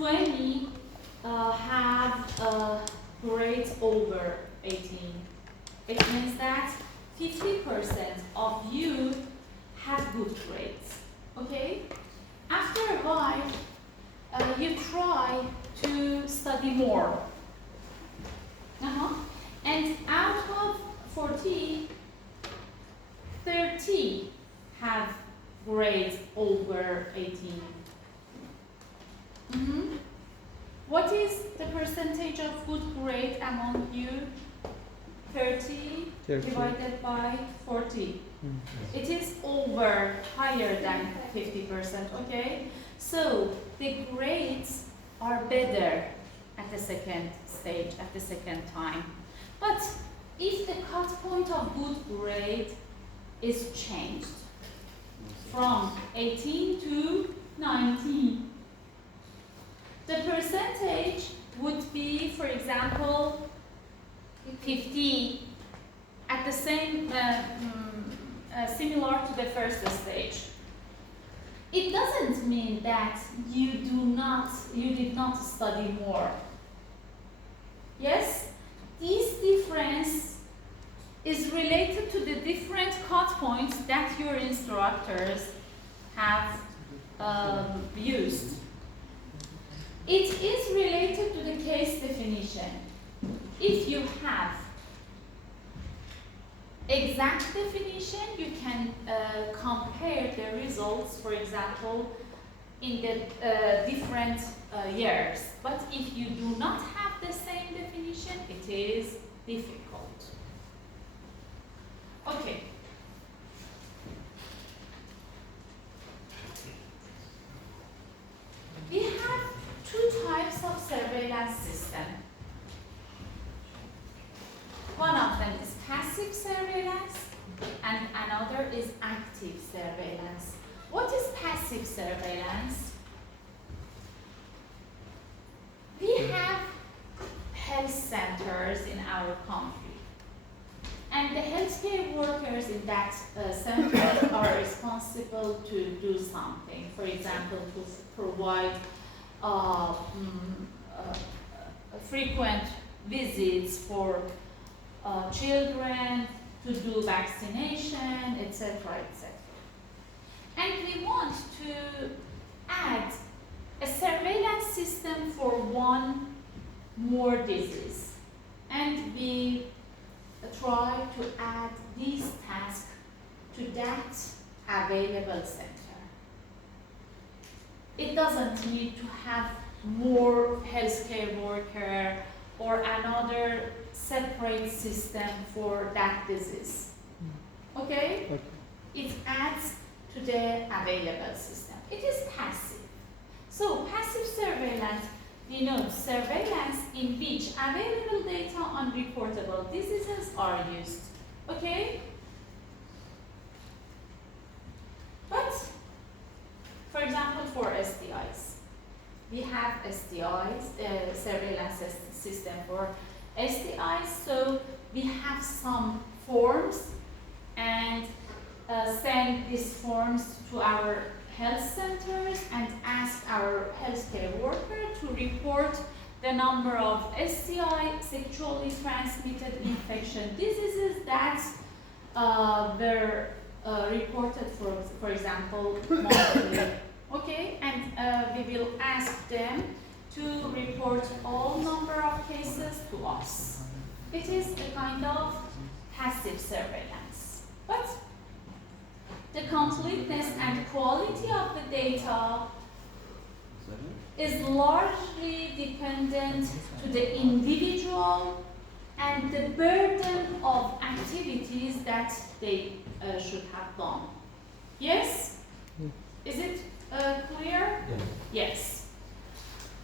20 have grades over 18. It means that 50% of you have good grades. Okay? After a while, you try to study more. And out of 40, 30 have grades over 18. What is the percentage of good grade among you? 30 divided by 40. It is over, higher than 50%, okay? So the grades are better at the second stage, at the second time. But if the cut point of good grade is changed from 18 to 19, the percentage would be, for example, 50 at the same, similar to the first stage. It doesn't mean that you did not study more. Yes, this difference is related to the different cut points that your instructors have used. It is related to the case definition. If you have exact definition, you can compare the results, for example, in the different years. But if you do not have the same definition, it is difficult. Okay. We have two types of surveillance system. One of them is passive surveillance and another is active surveillance. What is passive surveillance? We have health centers in our country, and the healthcare workers in that center are responsible to do something. For example, to provide frequent visits for children, to do vaccination, etc., etc. And we want to add a surveillance system for one more disease. And we try to add these tasks to that available center. It doesn't need to have more healthcare worker or another separate system for that disease. Okay? It adds to the available system. It is passive. So passive surveillance denotes surveillance in which available data on reportable diseases are used. Okay? But, for example, for STIs, we have STIs, surveillance system for STIs, so we have some forms and send these forms to our health centers and ask our healthcare worker to report the number of STI, sexually transmitted infection diseases that were reported, for example, monthly. Okay, and we will ask them to report all number of cases to us. It is a kind of passive surveillance. But the completeness and quality of the data is largely dependent to the individual and the burden of activities that they should have done. Yes? Is it clear? Yes.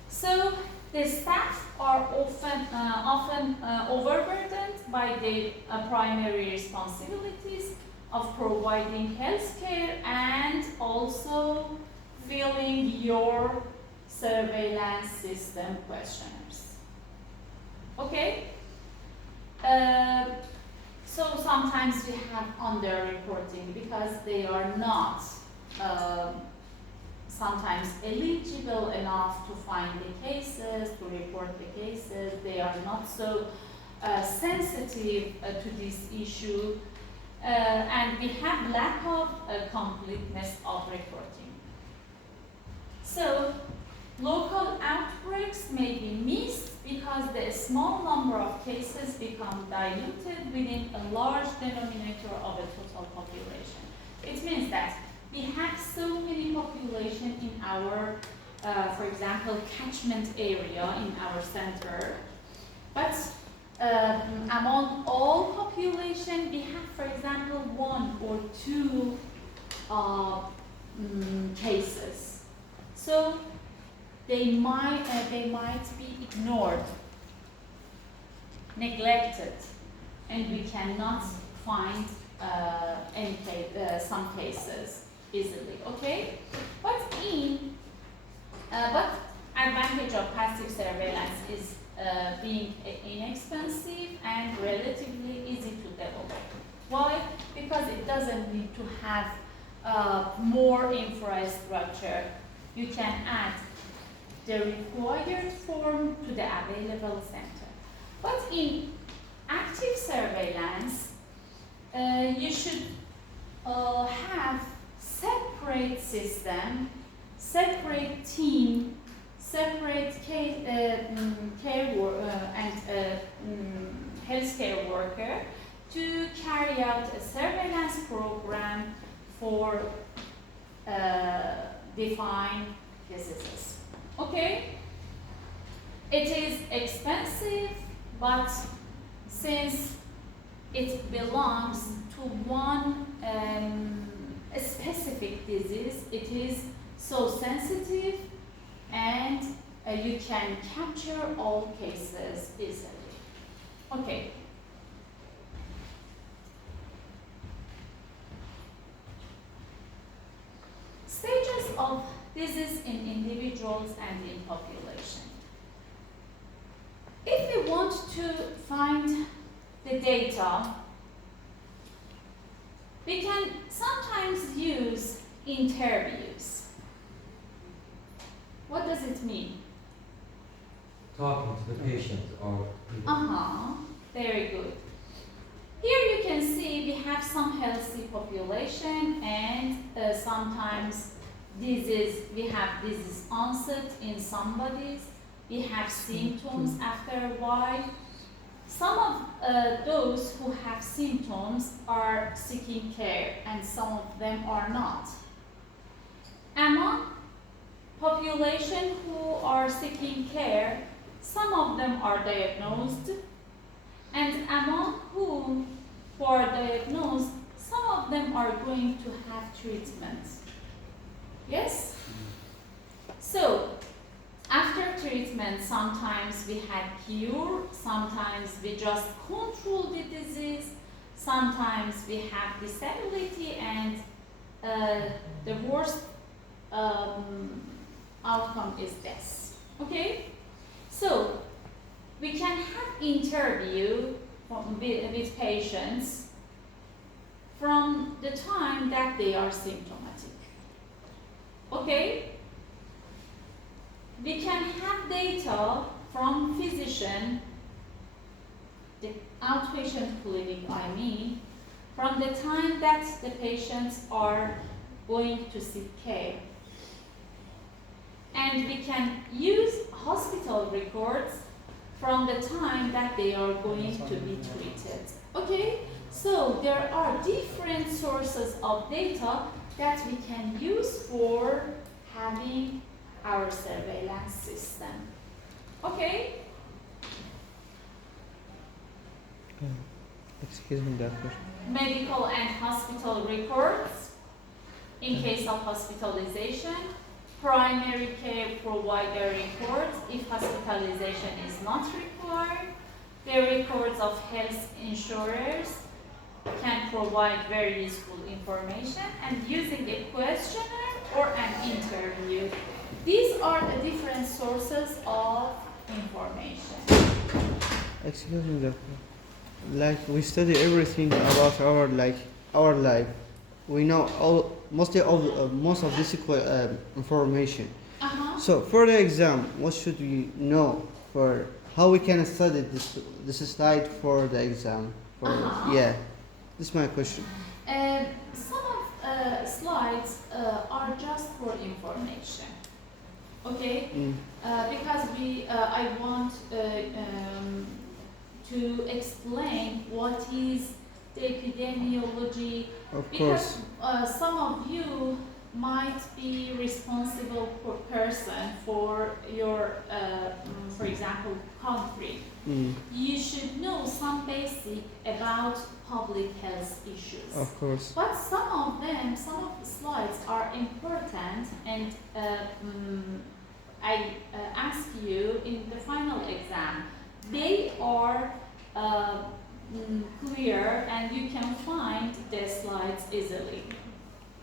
So the staff are often overburdened by their primary responsibilities of providing health care and also filling your surveillance system questionnaires. Okay? So sometimes we have underreporting because they are not sometimes eligible enough to find the cases, to report the cases. They are not so sensitive to this issue, and we have lack of completeness of reporting. So local outbreaks may be missed because the small number of cases become diluted within a large denominator of a total population. It means that we have so many population in our, for example, catchment area in our center, but among all population, we have, for example, 1 or 2 cases. So they might be ignored, neglected, and we cannot find some cases easily. Okay, but advantage of passive surveillance is being inexpensive and relatively easy to develop. Why? Because it doesn't need to have more infrastructure. You can add the required form to the available center. But in active surveillance, you should have separate system, separate team, separate healthcare worker to carry out a surveillance program for defined diseases. Okay? It is expensive, but since it belongs to one specific disease, it is so sensitive, and you can capture all cases easily. Okay. Stages of disease in individuals and in population. If we want to find the data, we can sometimes use interviews. What does it mean? Talking to the patient or people. Very good. Here you can see we have some healthy population, and sometimes we have disease onset in somebody's. We have symptoms after a while. Some of those who have symptoms are seeking care, and some of them are not. Among population who are seeking care, some of them are diagnosed, and among who are diagnosed, some of them are going to have treatment. Yes? So, after treatment, sometimes we had cure, sometimes we just control the disease, sometimes we have disability, and the worst outcome is death. Okay? So, we can have interview with patients from the time that they are symptomatic. Okay? We can have data from physician, the outpatient clinic I mean, from the time that the patients are going to seek care. And we can use hospital records from the time that they are going to be treated. Okay? So there are different sources of data that we can use for having our surveillance system. Okay? Excuse me, doctor. Medical and hospital records in case of hospitalization. Primary care provider records if hospitalization is not required. The records of health insurers can provide very useful information, and using a questionnaire or an interview. These are the different sources of information. Excuse me, doctor. Like we study everything about our life. We know most of this information. Uh-huh. So for the exam, what should we know for how we can study this slide for the exam? For yeah, this is my question. Some of slides are just for information. Okay, because I want to explain what is the epidemiology. Of Because course. some of you might be responsible person for your, for example, country. You should know some basic about public health issues. Of course. But some of the slides are important, and I ask you in the final exam, they are clear and you can find the slides easily.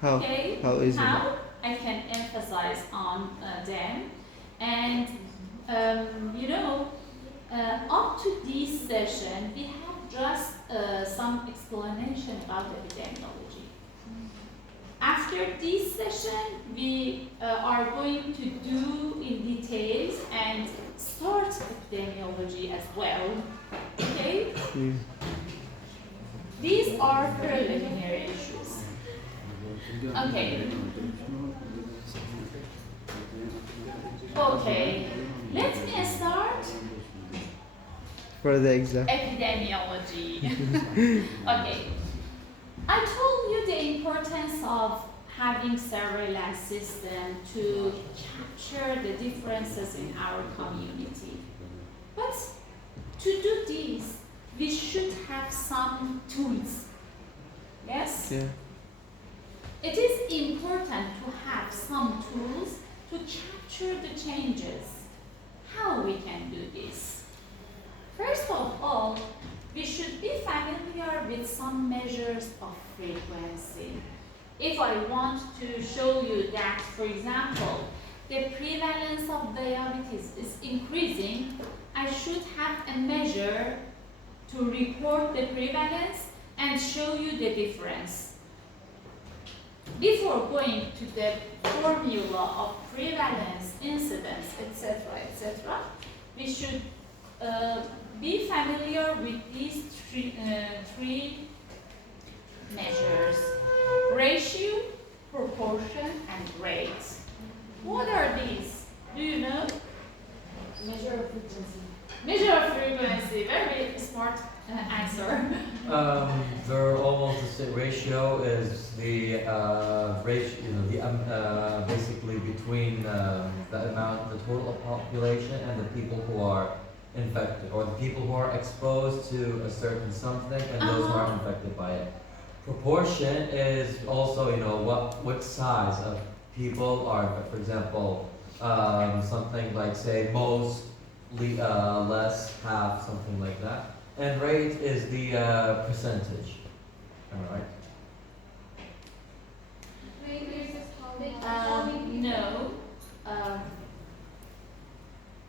How? Okay? How easily? How? I can emphasize on them. And up to this session, we have just some explanation about epidemiology. After this session, we are going to do in details and start epidemiology as well. Okay? Yeah. These are preliminary issues. Okay. Okay. Let me start For the exam. epidemiology. Okay. I told you the importance of having surveillance system to capture the differences in our community. But to do this, we should have some tools. Yes? Yeah. It is important to have some tools to capture the changes. How we can do this? First of all, we should be familiar with some measures of frequency. If I want to show you that, for example, the prevalence of diabetes is increasing, I should have a measure to record the prevalence and show you the difference. Before going to the formula of prevalence, incidence, etc., we should be familiar with these three measures: ratio, proportion, and rate. What are these? Do you know? Measure of frequency. Measure of frequency. Very smart answer. They're almost the same. Ratio is the ratio, basically between the amount, the total population, and the people who are infected, or the people who are exposed to a certain something, and those who are infected by it. Proportion is also, what size of people are, for example, something like, say, most, less, half, something like that. And rate is the percentage. All right. No.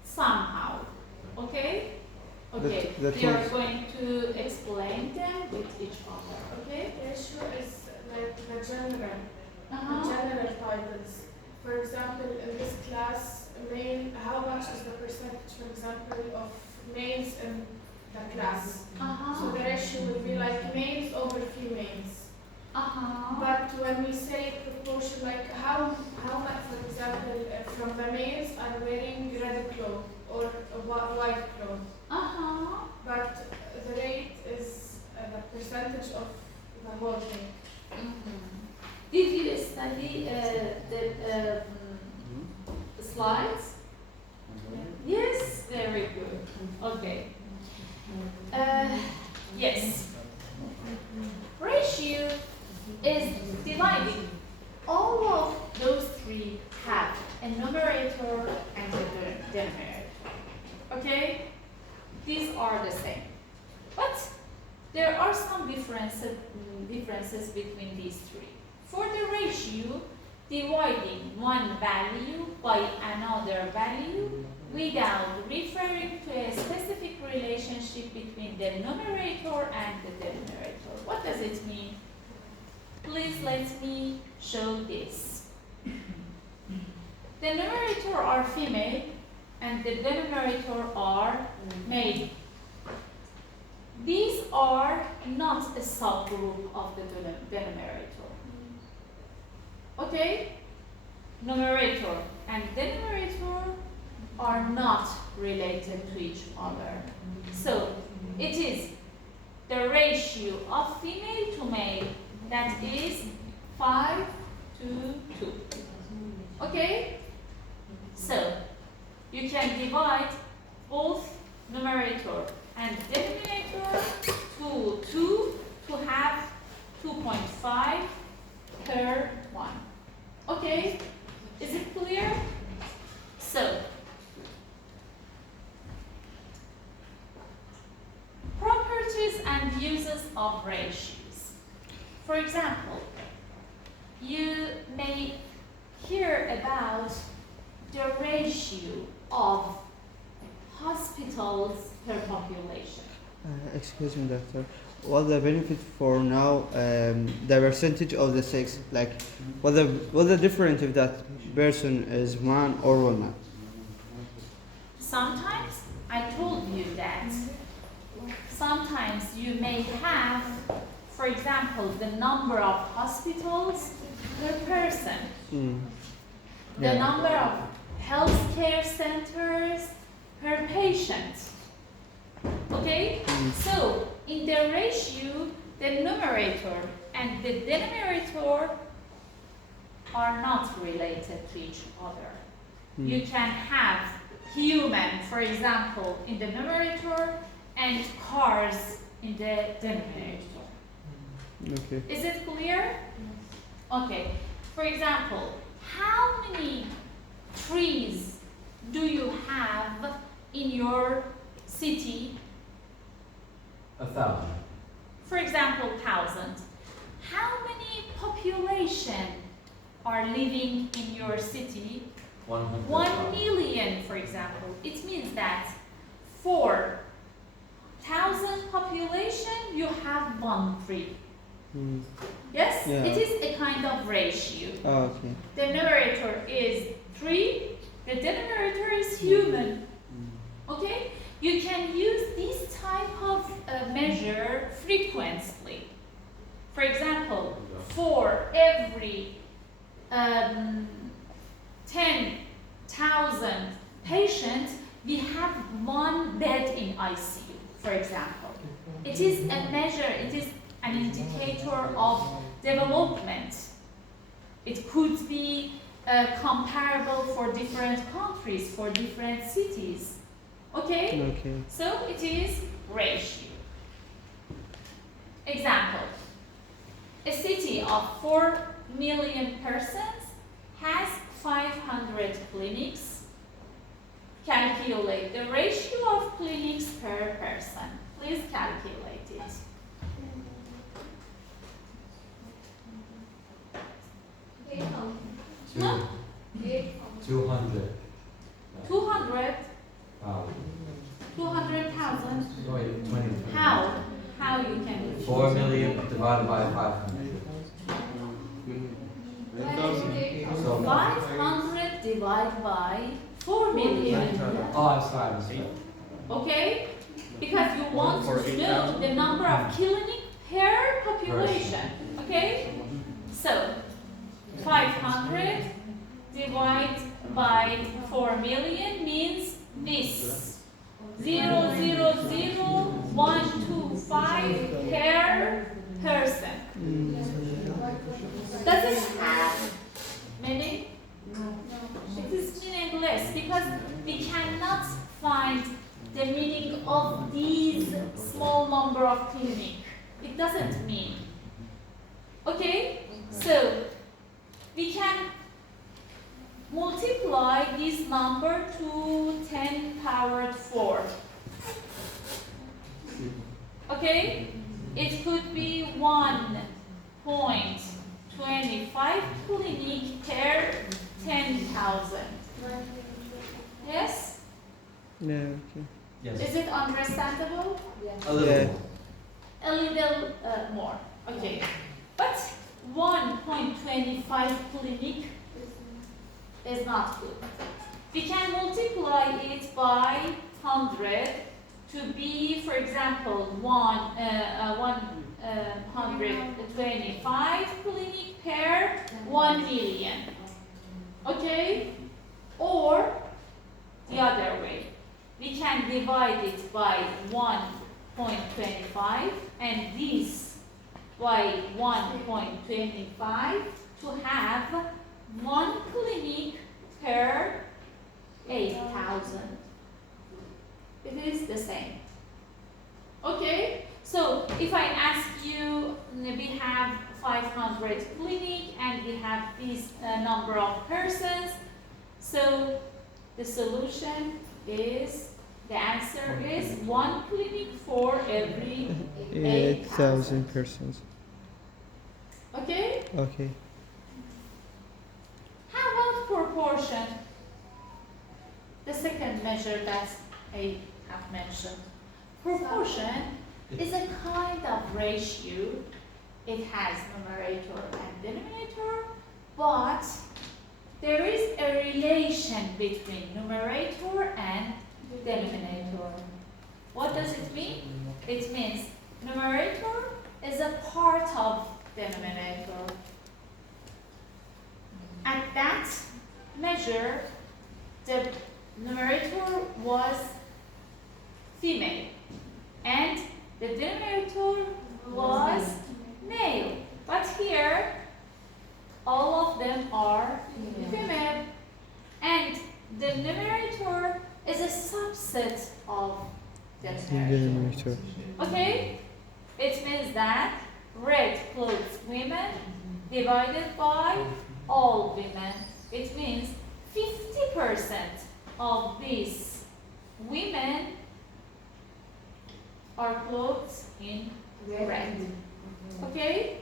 Somehow. Okay? Okay. That We are was- going to explain them with each other. Okay? Ratio is like the general Uh-huh. general titles. For example, in this class, how much is the percentage, for example, of males in the class? Uh-huh. So the ratio will be like males over females. Uh-huh. But when we say proportion, like how much, for example, from the males are wearing red clothes or white clothes. Uh-huh. But the rate is the percentage of the whole thing. Mm-hmm. Did you study the slides? Yes, very good. Okay. Yes. Ratio is dividing. All of those three have a numerator and a denominator. Okay? These are the same. But there are some differences between these three. For the ratio, dividing one value by another value without referring to a specific relationship between the numerator and the denominator. What does it mean? Please let me show this. The numerator are female and the denominator are male. These are not a subgroup of the denominator. Okay? Numerator and denominator are not related to each other. So it is the ratio of female to male that is 5 to 2. Okay? So you can divide both numerator and denominator to 2 to have 2.5 per 1. Okay? Is it clear? So properties and uses of ratios. For example, you may hear about the ratio of hospitals per population. Excuse me, doctor. What the benefit for now? The percentage of the sex, like, what the difference if that person is man or woman? Sometimes I told you that sometimes you may have, for example, the number of hospitals per person, the Yeah. number of healthcare centers per patient. Okay? So in the ratio, the numerator and the denominator are not related to each other. You can have human, for example, in the numerator and cars in the denominator. Okay. Is it clear? Okay. For example, how many trees do you have in your city? 1,000. For example, 1,000. How many population are living in your city? 100. 1 million, for example. It means that for 1,000 population, you have 1 tree. Yes? Yeah. It is a kind of ratio. Oh, okay. The numerator is 3, the denominator is human. Okay? You can use this type of measure frequently. For example, for every 10,000 patients, we have 1 bed in ICU, for example. It is a measure, it is an indicator of development. It could be comparable for different countries, for different cities. Okay? Okay. So it is ratio. Example. A city of 4 million persons has 500 clinics. Calculate the ratio of clinics per person. Please calculate it. No? 200. 200, Wow. 200,000. No, wait, 20. How? How you can do it? 4 million divided by 500. So, 500 divided by 4 million. oh, I'm sorry. I'm sorry. Okay? Because you want to know the number of clinic per population. Okay? So 500 divided by 4 million means this. 0.125 per person. Does it have meaning? It is meaningless because we cannot find the meaning of these small number of clinic. It doesn't mean. Okay? So we can multiply this number to 10 powered 4. Okay? It could be 1.25 clinic per 10,000. Yes? Yeah, okay. Yes. Is it understandable? A little Yeah. more. A little more. Okay. But 1.25 clinic is not good. We can multiply it by 100 to be, for example, 125 clinic per 1 million. Okay? Or the other way. We can divide it by 1.25 and this by 1.25 to have 1 clinic per 8,000. It is the same. Okay? So if I ask you, we have 500 clinic and we have this number of persons, so the solution is, the answer is 1 clinic for every 8,000 persons. Okay? Okay. How about proportion? The second measure that I have mentioned. Proportion is a kind of ratio. It has numerator and denominator, but there is a relation between numerator and denominator. What does it mean? It means numerator is a part of denominator. At that measure, the numerator was female and the denominator was male. But here, all of them are female, and the numerator is a subset of the numerator. Okay? It means that red clothes women divided by all women. It means 50% of these women are clothed in red. Okay?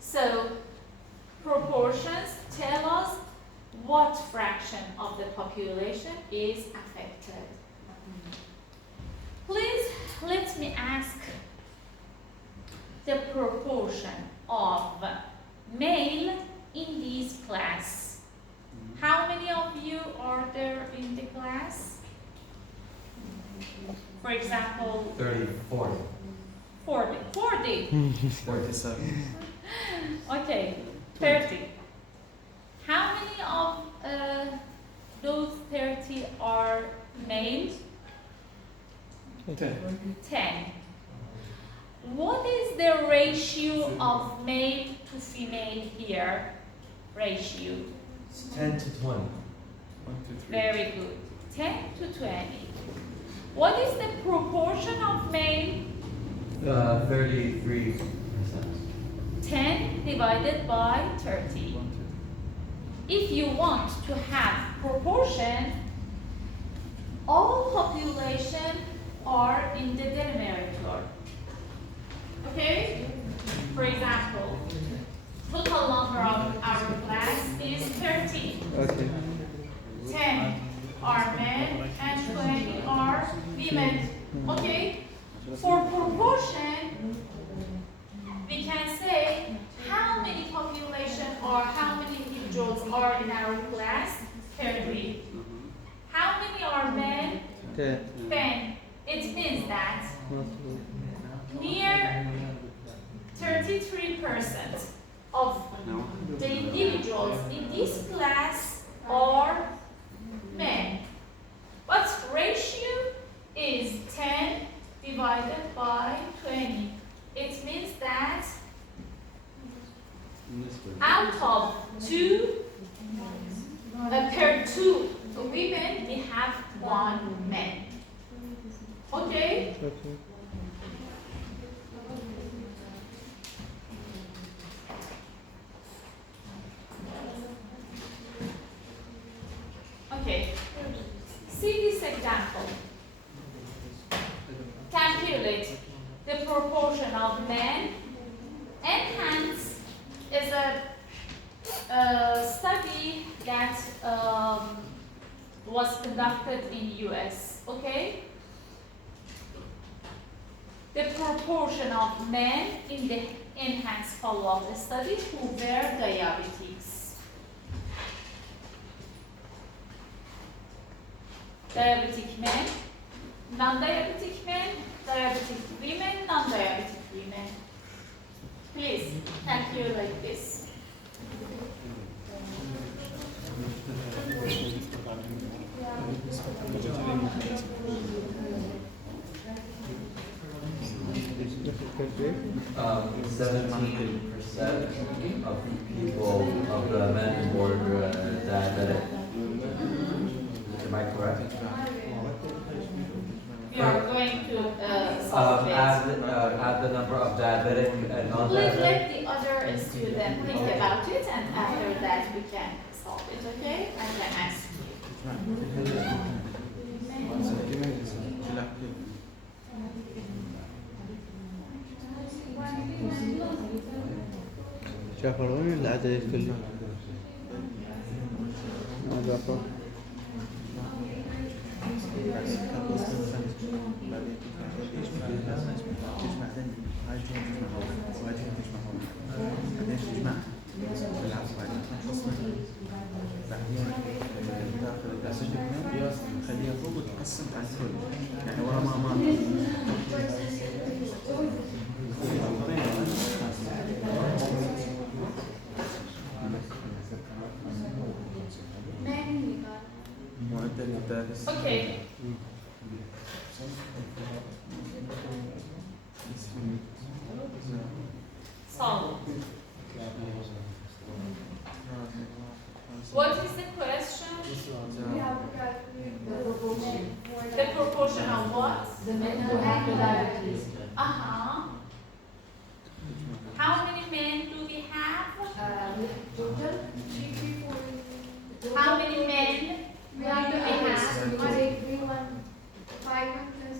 So, proportions tell us what fraction of the population is affected. Please let me ask the proportion of male in this class. How many of you are there in the class? For example, 30, 40. 40. 40. 47. Okay, 30. How many of those 30 are male? 10. 10. What is the ratio of male to female here? Ratio. It's 10 to 20. 1 to 3. Very good. 10 to 20. What is the proportion of male? 33%. 10 divided by 30. 1 If you want to have proportion, all population are in the denominator. Okay? For example, total number of our class is 30. Okay. 10 are men and 20 are women. Okay? For proportion, we can say how many population or how many individuals are in our class? 30. How many are men? 10. 10. It means that near 33% of the individuals in this class are men. But ratio is 10 divided by 20. It means that out of per two women, we have 1 man. Okay? Okay. Okay. See this example. Calculate the proportion of men. Enhance is a study that was conducted in US. Okay. The proportion of men in the enhanced follow-up study who were diabetics. Diabetic men, non-diabetic men, diabetic women, non-diabetic women. Please, thank you like this. Seventeen percent of people of the men were diabetic. Am I correct? You are going to solve it. Add the number of diabetic and Please non-diabetic. let the other student think about it, and after that we can solve it, okay? I can ask you. شافروني العدد الكلي ماذا أقول؟ خليها فوق وتقسم على الكل يعني ورا ما معدل الدارس Okay. Solve. What is the question? We have to calculate the proportion. The proportion of what? The men who have the diabetes. Uh-huh. How many men do we have? Total. How many men We do have we to have? we take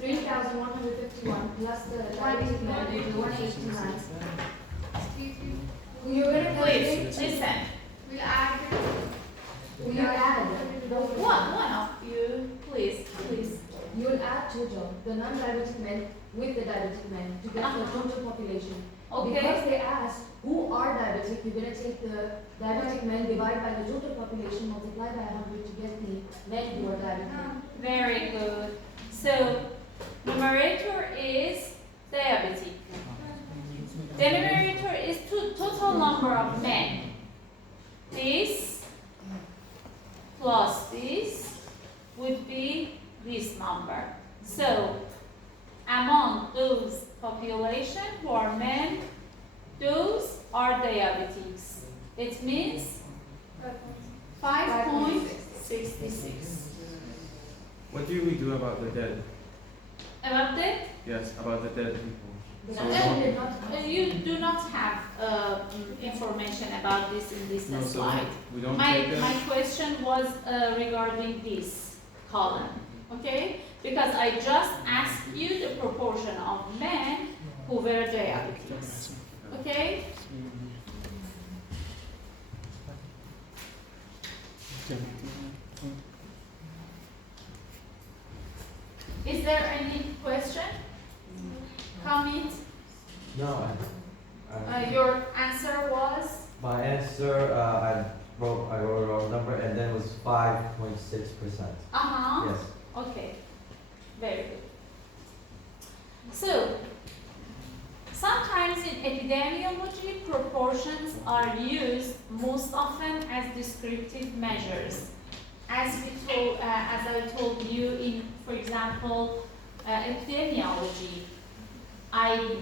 3,151 plus the diabetic man is 189. You're gonna Please, calculate. listen. We'll add You add. One of you, please. You'll add total, the non-diabetic men with the diabetic men to get the total population. Because Okay. they asked who are diabetic, you're gonna take the diabetic men, divide by the total population, multiply by 100 to get the men who are diabetic. Very good. So, numerator is diabetic. The numerator is total number of men. This plus this would be this number. So, among those population who are men, those are diabetics. It means 5.66. What do we do about the dead? About that, Yes, about the dead people. So we And don't- did not you do not have information about this in this no, so slide. we don't My, take them. my question was regarding this column, okay? Because I just asked you the proportion of men who were diabetics, okay? Is there any question? Comment? No, Your answer was? my answer, I wrote a number and then it was 5.6%. Uh-huh. Yes. Okay, very good. So, sometimes in epidemiology, proportions are used most often as descriptive measures. As I told you in, for example, epidemiology, I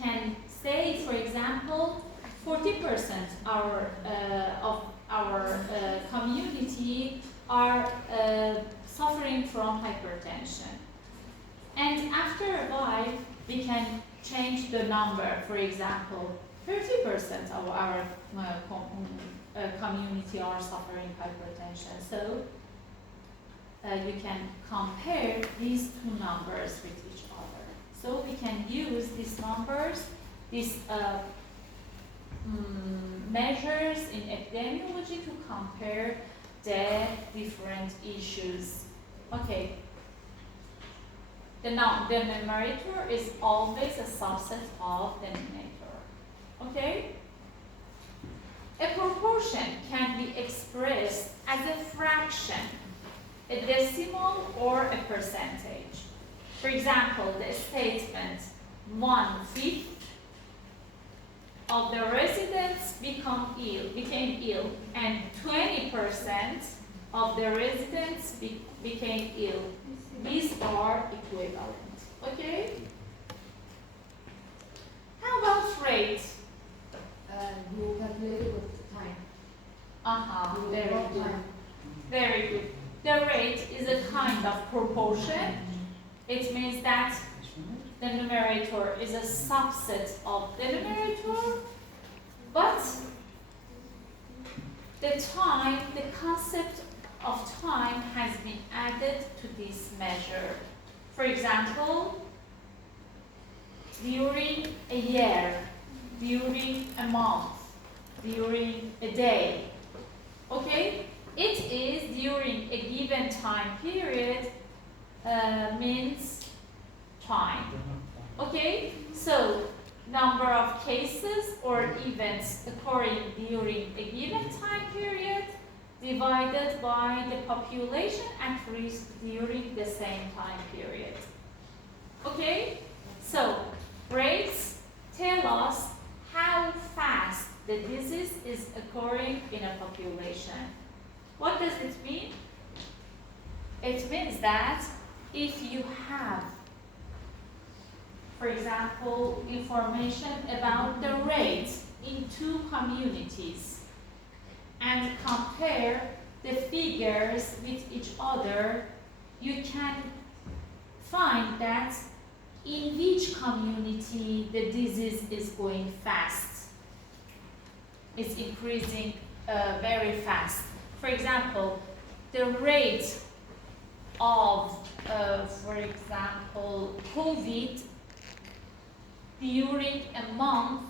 can say, for example, 40% of our community are suffering from hypertension. And after a while, we can change the number. For example, 30% of our community are suffering hypertension. So you can compare these two numbers with each other. So we can use these numbers, these measures in epidemiology to compare the different issues. Okay. The numerator is always a subset of the denominator. Okay? A proportion can be expressed as a fraction, a decimal, or a percentage. For example, the statement 1/5 of the residents became ill, and 20% of the residents became ill. These are equivalent. Okay? How about rate? You calculate it with time. You Very log good. time. Very good. The rate is a kind of proportion. It means that the numerator is a subset of the numerator, but the concept of time has been added to this measure. For example, during a year, during a month, during a day. Okay? It is during a given time period means time. Okay? So, number of cases or events occurring during a given time period divided by the population at risk during the same time period. Okay? So, rates tell us how fast the disease is occurring in a population. What does it mean? It means that if you have, for example, information about the rate in two communities and compare the figures with each other, you can find that in which community the disease is going fast. It's increasing very fast. For example, the rate of, for example, COVID during a month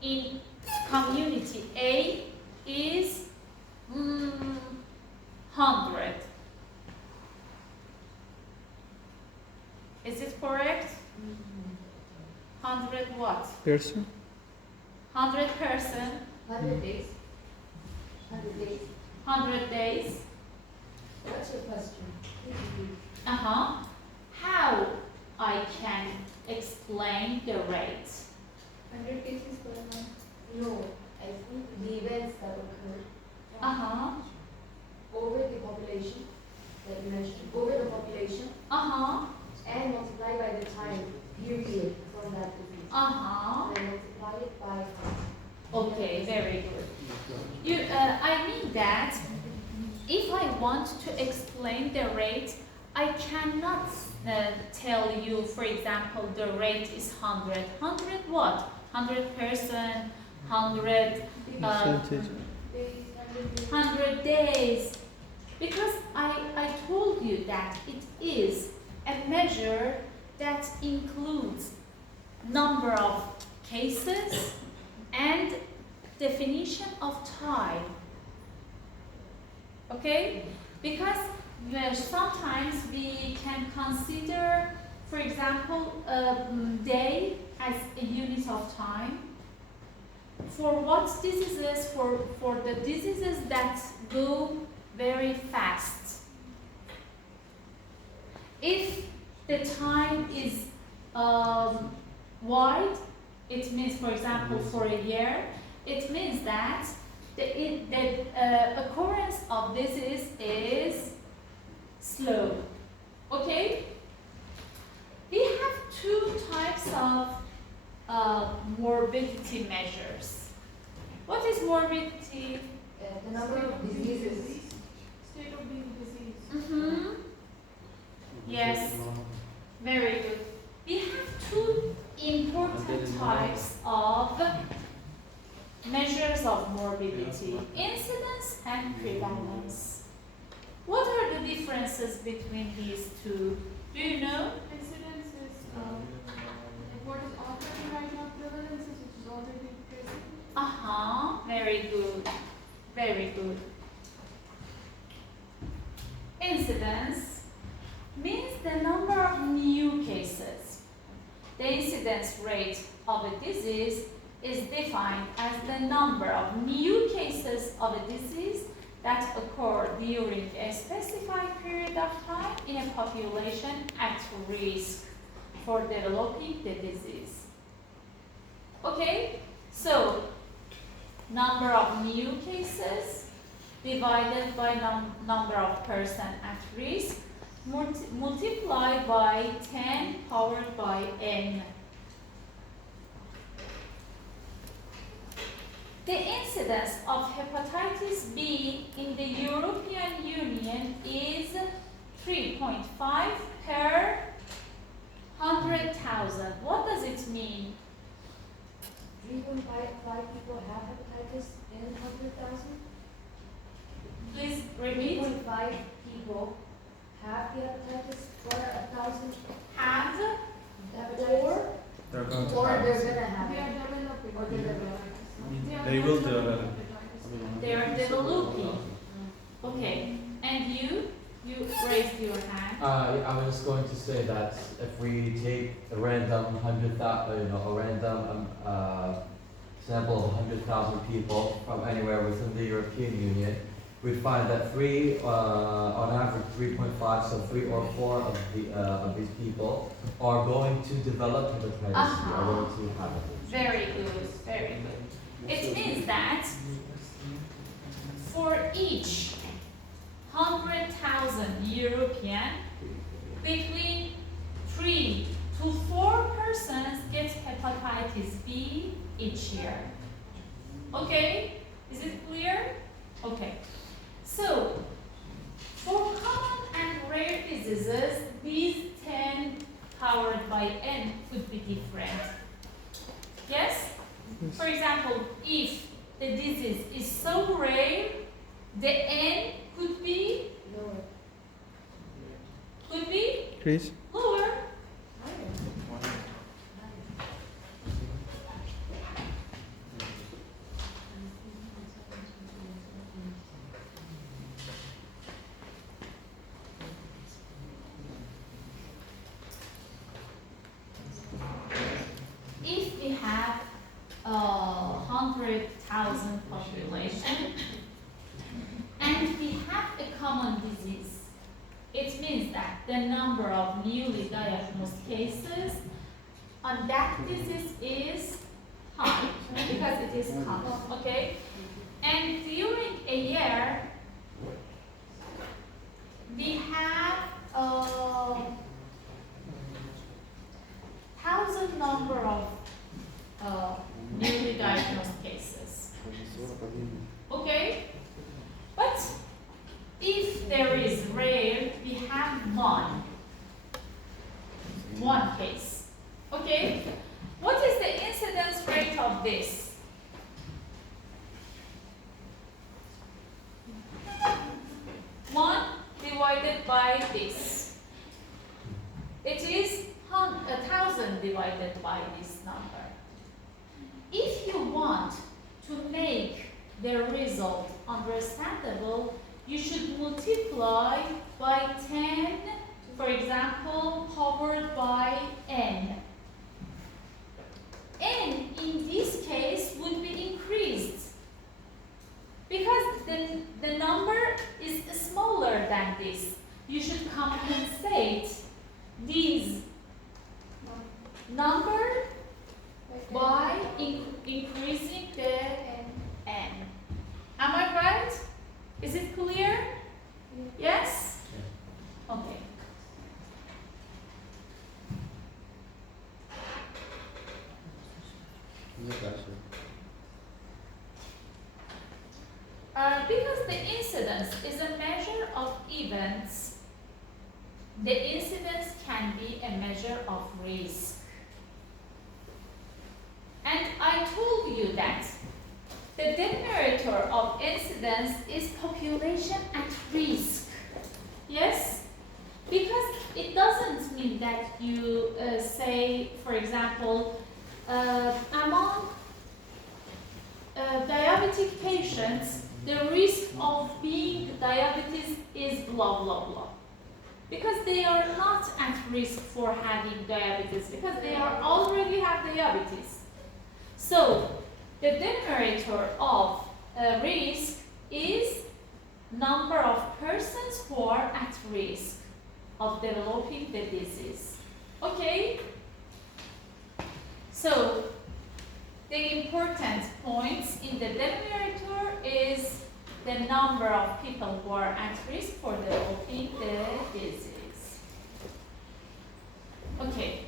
in community A is 100. Is it correct? 100 what? Person? 100 person, 100 days. 100 days. 100 days. What's your question? How I can explain the rate? 100 cases per month. No, I think the events that occurred over the population that you mentioned, over the population, and multiply by the time period from that disease. And multiply it by. Okay, very good. I mean that if I want to explain the rate, I cannot tell you, for example, the rate is 100. 100 what? 100 person, 100 Percentage. 100 days. Because I told you that it is a measure that includes number of cases and definition of time. Okay? Because sometimes we can consider, for example, a day as a unit of time. For what diseases? For the diseases that go very fast. If the time is wide, it means, for example, for a year, it means that the occurrence of disease is slow. Okay? We have two types of morbidity measures. What is morbidity? The number of diseases. State of being disease. Yes, very good. We have two important types of measures of morbidity: incidence and prevalence. What are the differences between these two? Do you know? Incidence is what is already right now, prevalence is which is already present. Very good. Very good. Incidence means the number of new the incidence rate of a disease is defined as the number of new cases of a disease that occur during a specified period of time in a population at risk for developing the disease. Okay, so number of new cases divided by number of person at risk multiplied by 10 powered by n. The incidence of hepatitis B in the European Union is 3.5 per 100,000. What does it mean? 3.5 people have hepatitis in 100,000? Please repeat. 3.5 people have the hepatitis or 1,000 Have hepatitis? They're going to Or have they're it. gonna have They it. are developing. Or they're developing. They will develop. they are developing. Okay, and you raised your hand. I was just going to say that if we take a random a random sample of 100,000 people from anywhere within the European Union, we'd find that on average, 3.5, so 3 or 4 of these people are going to develop hepatitis C, are going to have it. Very good, very good. It means that for each 100,000 European, between 3 to 4 persons get hepatitis B each year. Okay, is it clear? Okay. So, for common and rare diseases, these 10 powered by n could be different. Yes? For example, if the disease is so rare, the n could be Lower. Please. lower. If we have 100,000 population and we have a common disease, it means that the number of newly diagnosed cases on that disease is high because it is common, okay? And during a year, we have 1,000 number of newly diagnosed cases. Okay? But if there is rare, we have one case. Okay? What is the incidence rate of this? 1 divided by this. It is 1,000 divided by this number. If you want to make the result understandable, you should multiply by 10, for example, powered by n. N in this case would be increased because the number is smaller than this. You should compensate these number by increasing the n. Am I right? Is it clear? Yes? Okay. Because the incidence is a measure of events, the incidence can be a measure of risk. And I told you that the denominator of incidence is population at risk. Yes? Because it doesn't mean that you say, for example, among diabetic patients, the risk of being diabetes is blah, blah, blah. because they are not at risk for having diabetes, because they are already have diabetes. So the denominator of risk is number of persons who are at risk of developing the disease. Okay? So the important points in the denominator is the number of people who are at risk for developing the disease. Okay.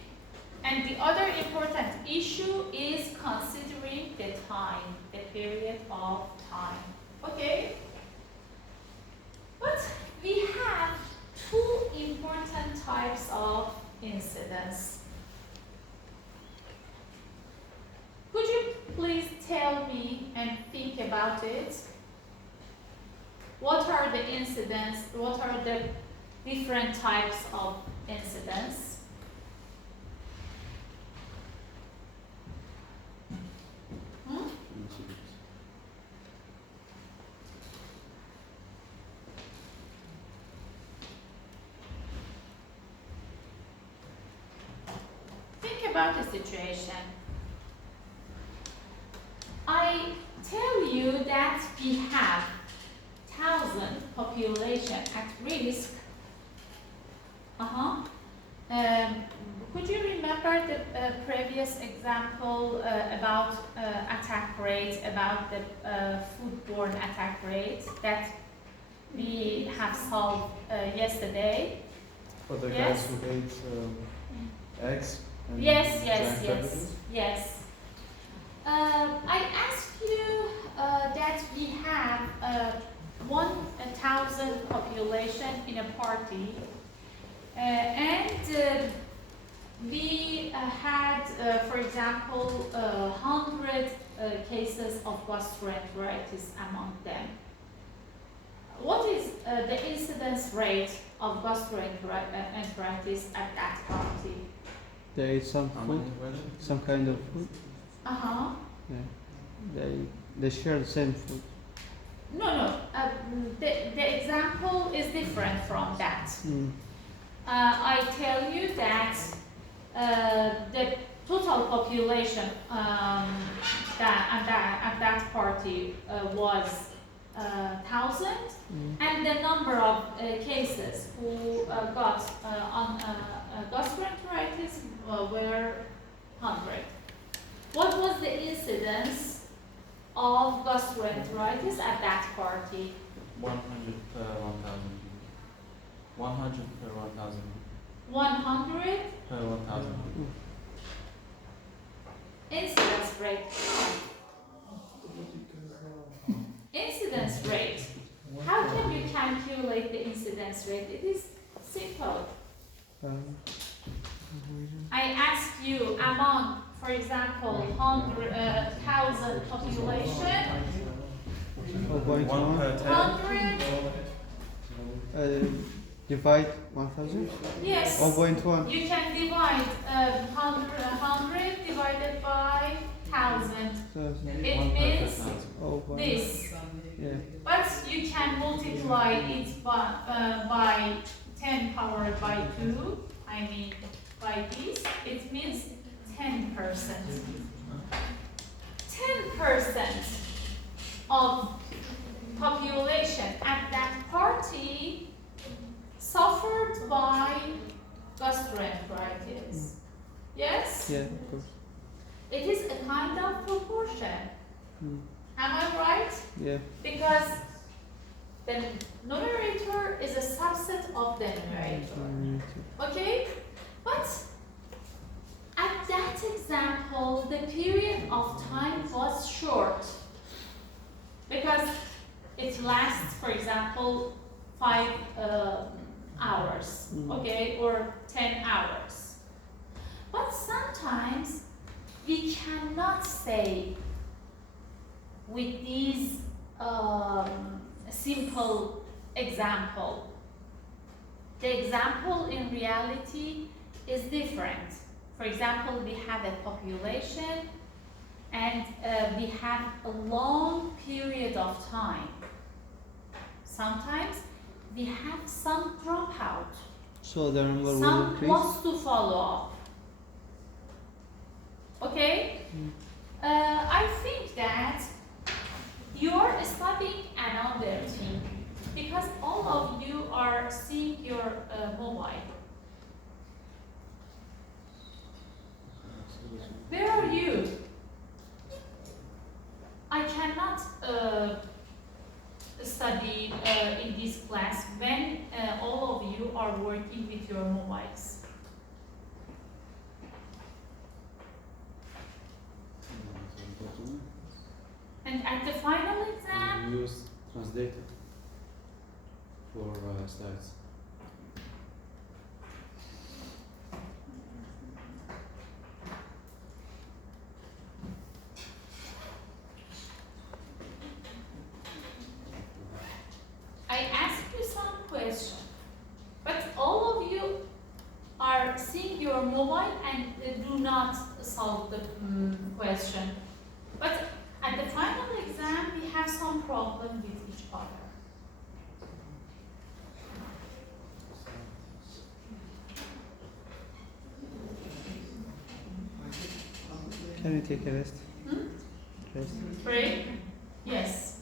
And the other important issue is considering the time, the period of time. Okay? But we have two important types of incidence. Could you please tell me and think about it? What are the incidents? What are the different types of incidents? Think about the situation. I tell you that we have 1,000 population at risk. Could you remember the previous example about attack rate, about the foodborne attack rate that we have solved yesterday? For the Yes. guys who ate eggs and Yes. drank beverages? Yes. I asked you that we have 1,000 population in a party, and we had, for example, 100 cases of gastroenteritis among them. What is the incidence rate of gastroenteritis at that party? They ate some How food, many were there? some kind of food. Yeah. They share the same food. No. The example is different from that. I tell you that the total population at that party was 1,000, and the number of cases who got on gastroenteritis were 100. What was the incidence of gastroenteritis at that party? 100 per 1,000 people. 100 per 1,000 people. 100 Per 1,000 people. incidence rate. Incidence rate. How can you calculate the incidence rate? It is simple. I ask you among, for example, 1,000 population, 1 per 10. 100, Divide 1,000? yes. 0.1. You can divide 100 divided by 1,000. So, It 1 per means 1,000. 0.1. this. Yeah. But you can multiply it by 10 powered by 2. I mean by this. It means 10%. 10% of population at that party suffered by gastroenteritis. Yes? Yeah, of course. It is a kind of proportion. Am I right? Yeah. Because the numerator is a subset of the numerator. Okay? But at that example, the period of time was short. Because it lasts, for example, 5 hours, okay, or 10 hours. But sometimes we cannot say with these simple example. The example in reality is different. For example, we have a population and we have a long period of time. Sometimes we have some dropout. So the number will Some increase. wants to follow up. Okay? I think that you're studying another thing because all of you are seeing your mobile. Where are you? I cannot study in this class when all of you are working with your mobiles. And at the final exam, We use translator for slides. I ask you some question, but all of you are seeing your mobile and do not solve the question. But at the final exam, we have some problem with each other. Can you take a rest? Rest. Break? Yes.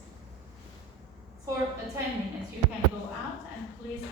For 10 minutes, you can go out and please